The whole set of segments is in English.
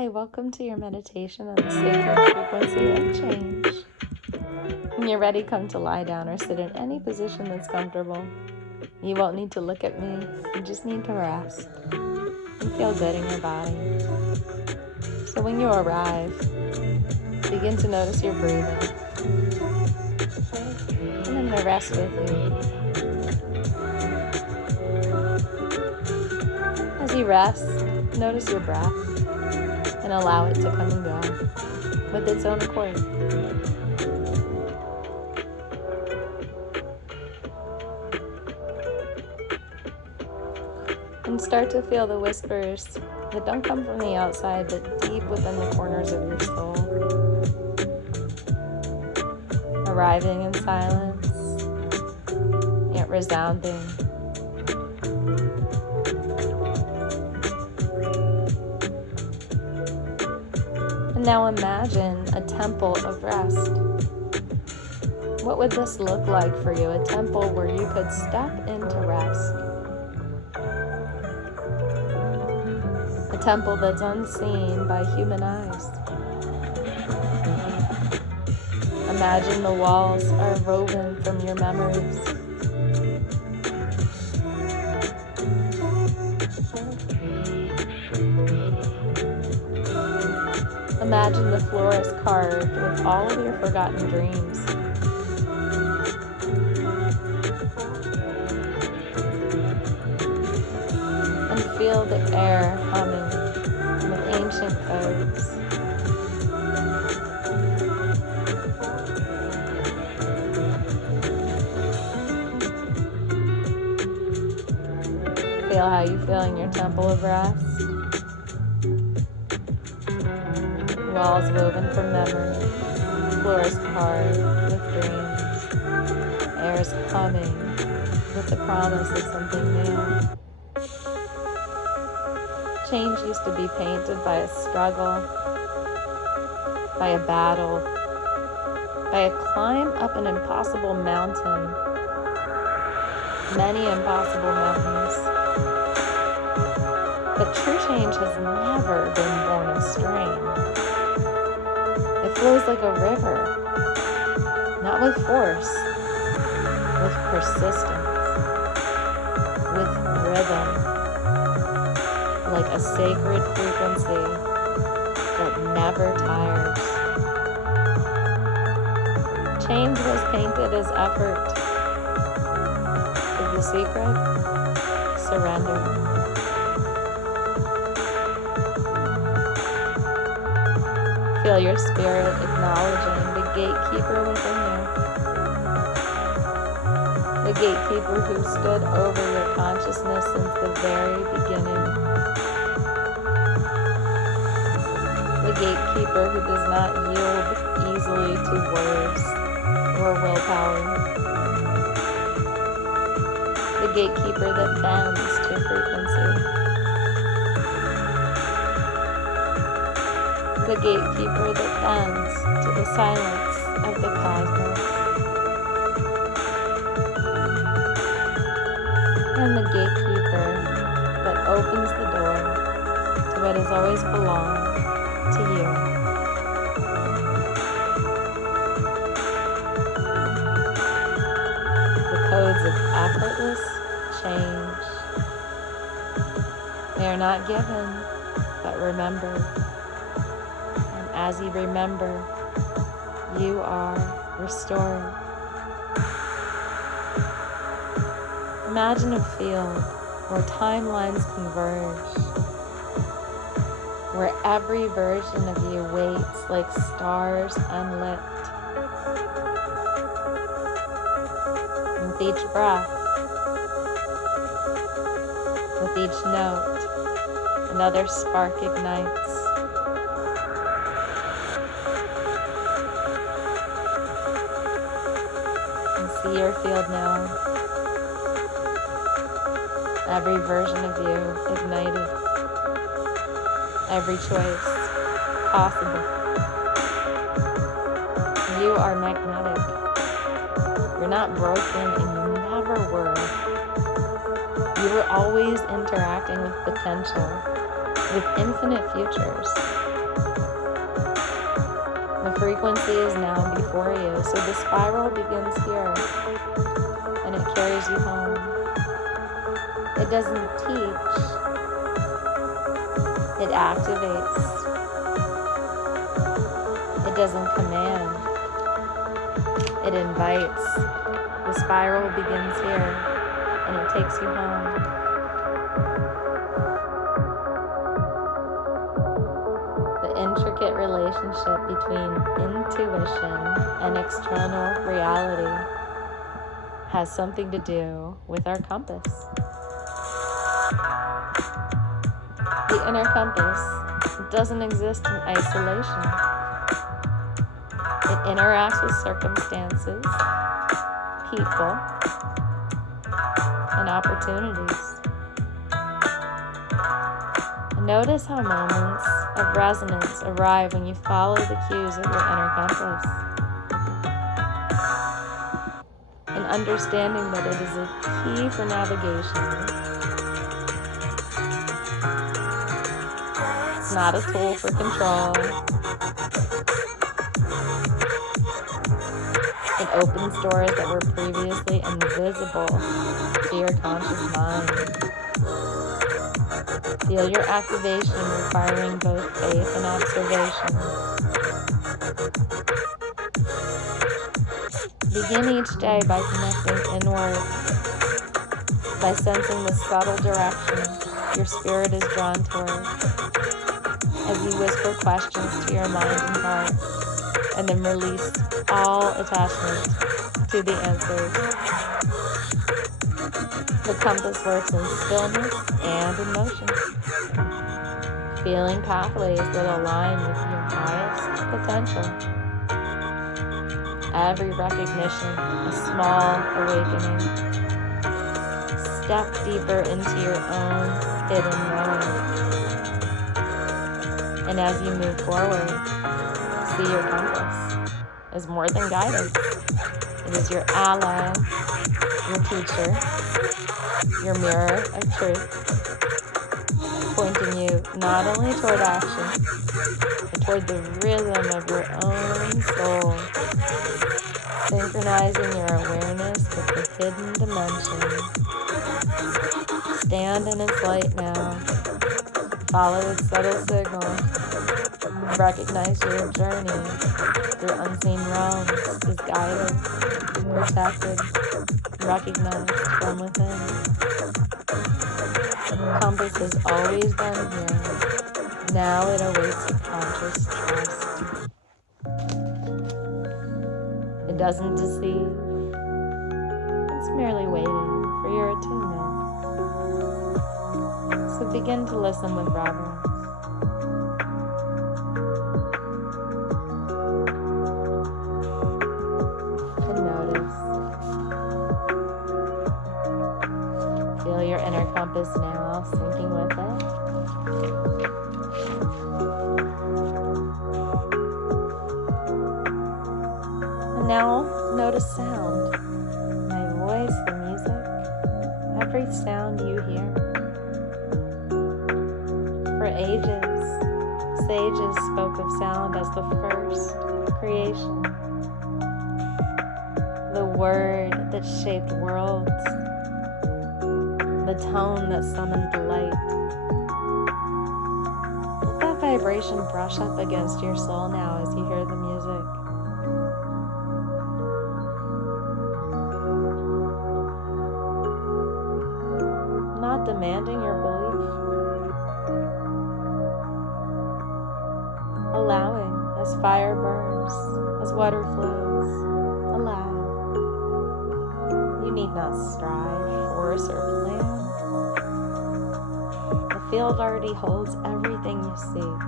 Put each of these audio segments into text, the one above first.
Hi, welcome to your meditation on the sacred frequency of change. When you're ready, come to lie down or sit in any position that's comfortable. You won't need to look at me, you just need to rest and feel good in your body. So when you arrive, begin to notice your breathing. And I'm going to rest with you. As you rest, notice your breath and allow it to come and go with its own accord. And start to feel the whispers that don't come from the outside, but deep within the corners of your soul. Arriving in silence, yet resounding. And now imagine a temple of rest. What would this look like for you? A temple where you could step into rest. A temple that's unseen by human eyes. Imagine the walls are woven from your memories. Imagine the floor is carved with all of your forgotten dreams. And feel the air humming with ancient codes. Feel how you feel in your temple of rest. Walls woven from memory, floors carved with dreams, air is humming with the promise of something new. Change used to be painted by a struggle, by a battle, by a climb up an impossible mountain, many impossible mountains. But true change has never been born of strain. It flows like a river, not with force, with persistence, with rhythm, like a sacred frequency that never tires. Change was painted as effort. Is the secret? Surrender. Feel your spirit acknowledging the gatekeeper within you. The gatekeeper who stood over your consciousness since the very beginning. The gatekeeper who does not yield easily to words or willpower. The gatekeeper that bends to frequency. The gatekeeper that bends to the silence of the cosmos. And the gatekeeper that opens the door to what has always belonged to you. The codes of effortless change. They are not given, but remembered. As you remember, you are restored. Imagine a field where timelines converge, where every version of you waits like stars unlit. With each breath, with each note, another spark ignites. See your field now. Every version of you ignited. Every choice possible. You are magnetic. You're not broken and you never were. You were always interacting with potential, with infinite futures. The frequency is now before you, so the spiral begins here, and it carries you home. It doesn't teach, it activates. It doesn't command, it invites. The spiral begins here, and it takes you home. The intricate relationship between intuition and external reality has something to do with our compass. The inner compass doesn't exist in isolation. It interacts with circumstances, people, and opportunities. Notice how moments of resonance arrive when you follow the cues of your inner compass. And understanding that it is a key for navigation. It's not a tool for control. It opens doors that were previously invisible to your conscious mind. Feel your activation requiring both faith and observation. Begin each day by connecting inward, by sensing the subtle direction your spirit is drawn toward, as you whisper questions to your mind and heart, and then release all attachment to the answers. The compass works in stillness and in motion, feeling pathways that align with your highest potential. Every recognition, a small awakening. Step deeper into your own hidden knowing. And as you move forward, see your compass as more than guidance. It is your ally, your teacher, your mirror of truth, pointing you not only toward action, but toward the rhythm of your own soul, synchronizing your awareness with the hidden dimension. Stand in its light now. Follow its subtle signal. Recognize your journey through unseen realms is guided, protected, recognized from within. Compass has always been here. Now it awaits your conscious trust. It doesn't deceive. It's merely waiting for your attunement. So begin to listen with reverence. And notice. Feel your inner compass now, syncing with it. And now notice sound. My voice, the music, every sound you hear. For ages, sages spoke of sound as the first creation, the word that shaped worlds, the tone that summoned the light. Let that vibration brush up against your soul now as you hear the music. Not demanding your belief. Allowing as fire burns, as water flows. Allow. You need not strive, force, or plan. The field already holds everything you seek.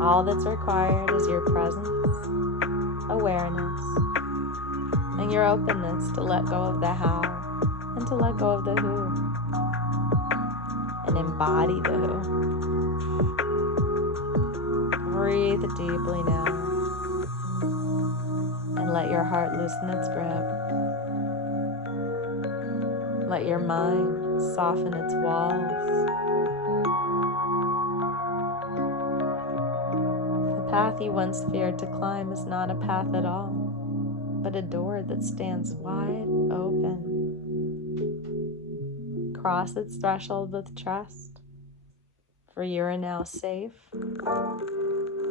All that's required is your presence, awareness, and your openness to let go of the how and to let go of the who, and embody the who. Breathe deeply now, and let your heart loosen its grip. Let your mind soften its walls. path you once feared to climb is not a path at all, but a door that stands wide open. Cross its threshold with trust, for you are now safe,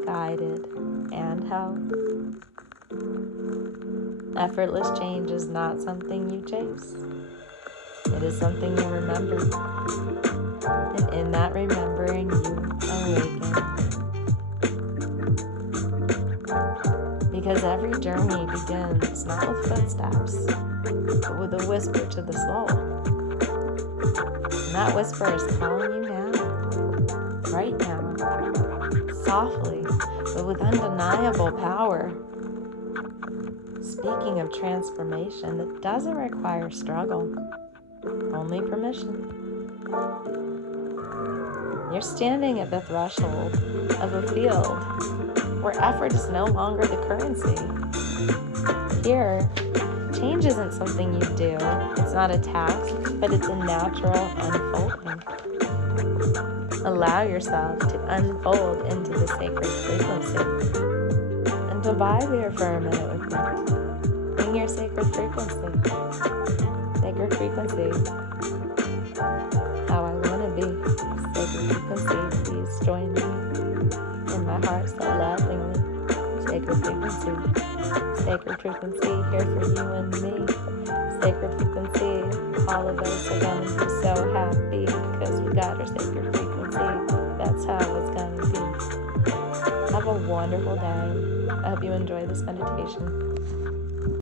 guided, and held. Effortless change is not something you chase. It is something you remember. And in that remembering, you awaken. Because every journey begins not with footsteps, but with a whisper to the soul. And that whisper is calling you now, right now, softly, but with undeniable power. Speaking of transformation that doesn't require struggle, only permission. You're standing at the threshold of a field where effort is no longer the currency. Here, change isn't something you do. It's not a task, but it's a natural unfolding. Allow yourself to unfold into the sacred frequency. And to vibe here for a minute with me. Bring your sacred frequency. Sacred frequency. How I want to be. Sacred frequency. Please join me in my heart so lovingly. Sacred frequency. Sacred frequency here for you and me. Sacred frequency. All of us are going to be so happy because we got our sacred frequency. That's how it's going to be. Have a wonderful day. I hope you enjoy this meditation.